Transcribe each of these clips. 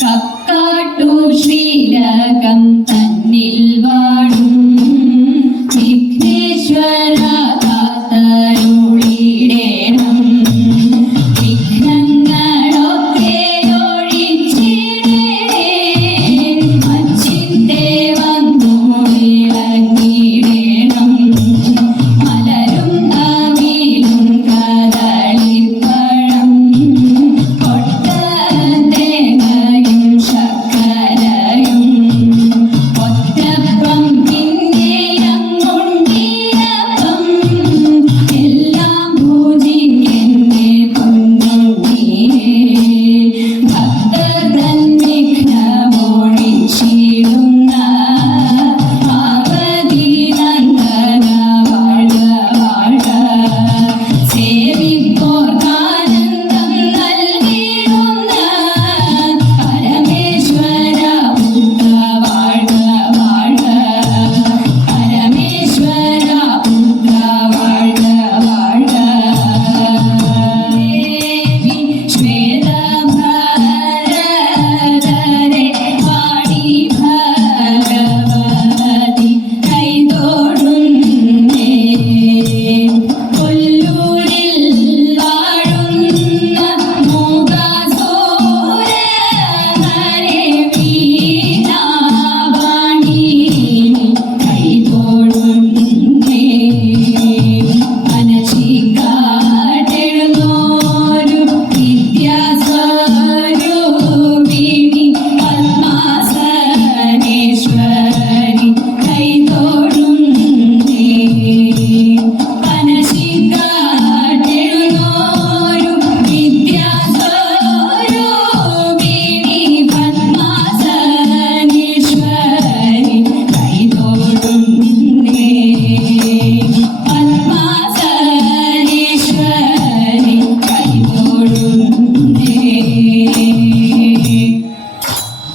കക്കാട്ടൂർ ശ്രീരകം തന്നിൽ വാഴും.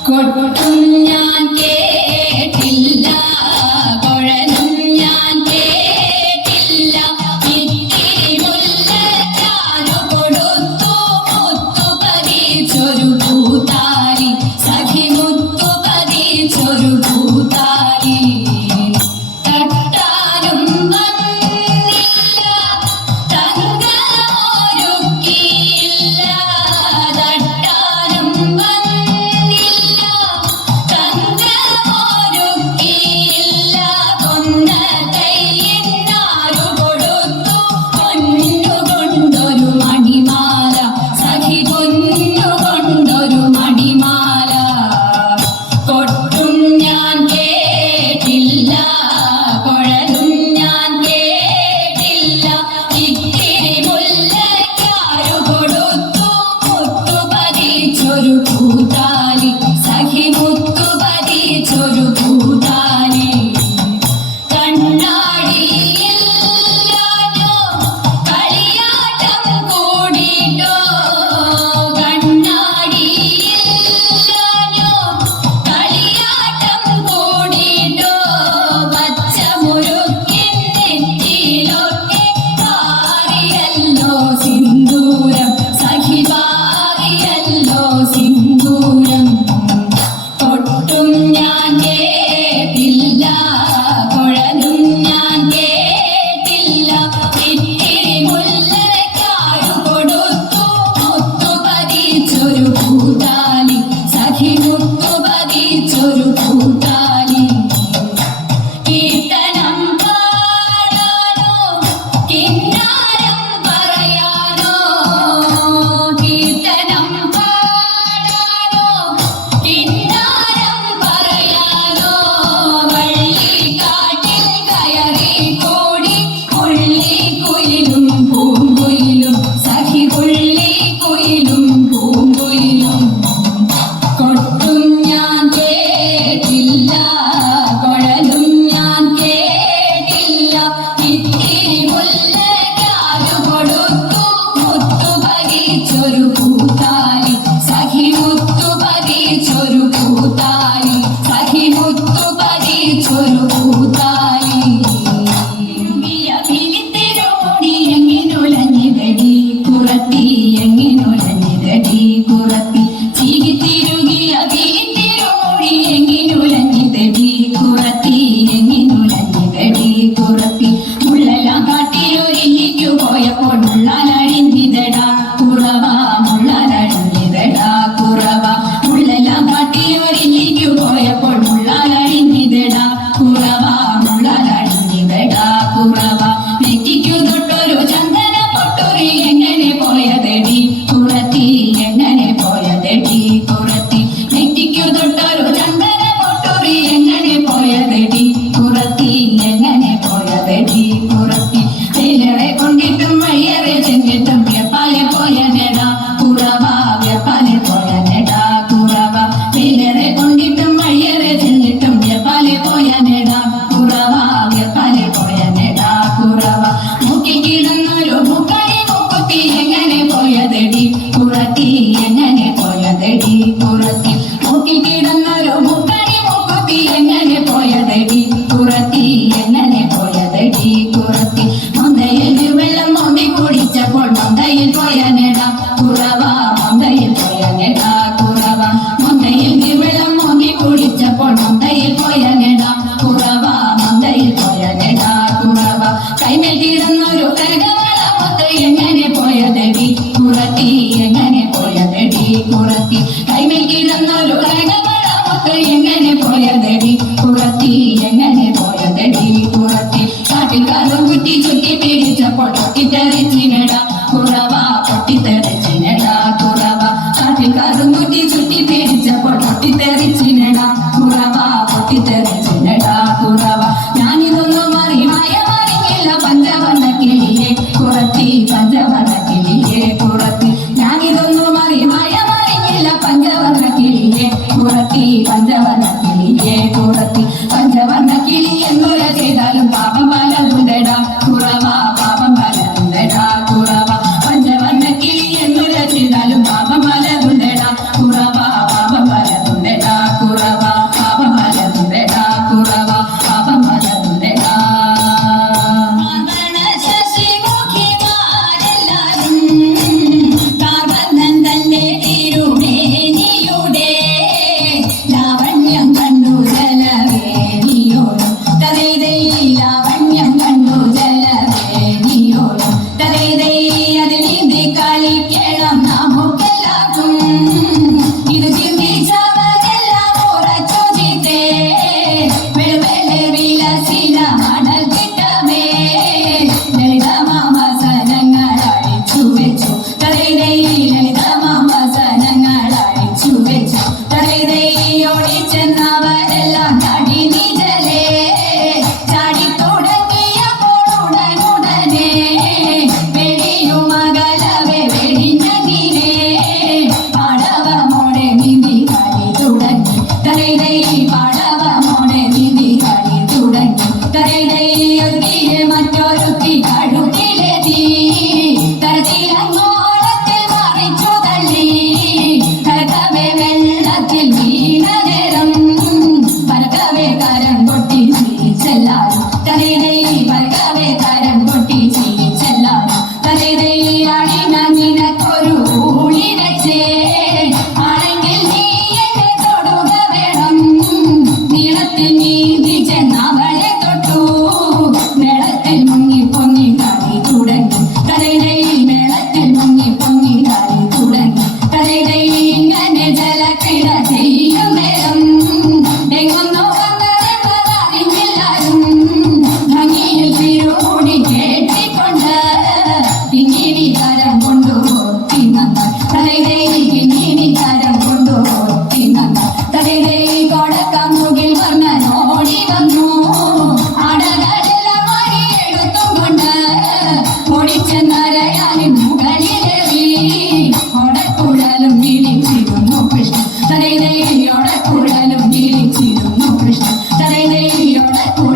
കൊട്ടും ഞാൻ കേട്ടില്ല me പുറത്തി. ചിലരെ കൊണ്ടിട്ടും വയ്യറെ ചെന്നിട്ടും വ്യാപാലെ പോയ നേടാ. കുറവ വ്യാപാലെ പോയ നേടാ കുറവ ചിലരെ കൊണ്ടിട്ടും വയ്യറെ ചെന്നിട്ടും വ്യാപാലെ പോയ നേടാ. കുറവ വ്യാപാലെ മുക്കി എങ്ങനെ പോയതെടി? കുറത്തി എങ്ങനെ പോയതെടി? കുറത്തി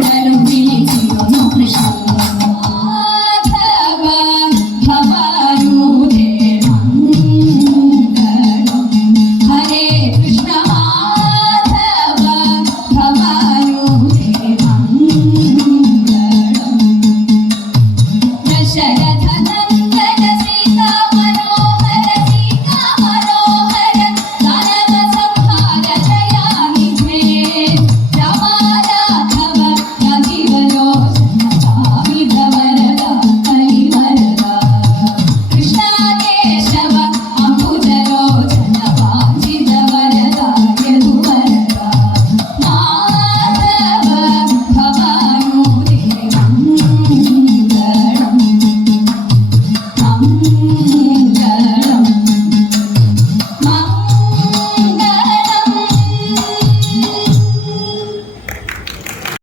meinem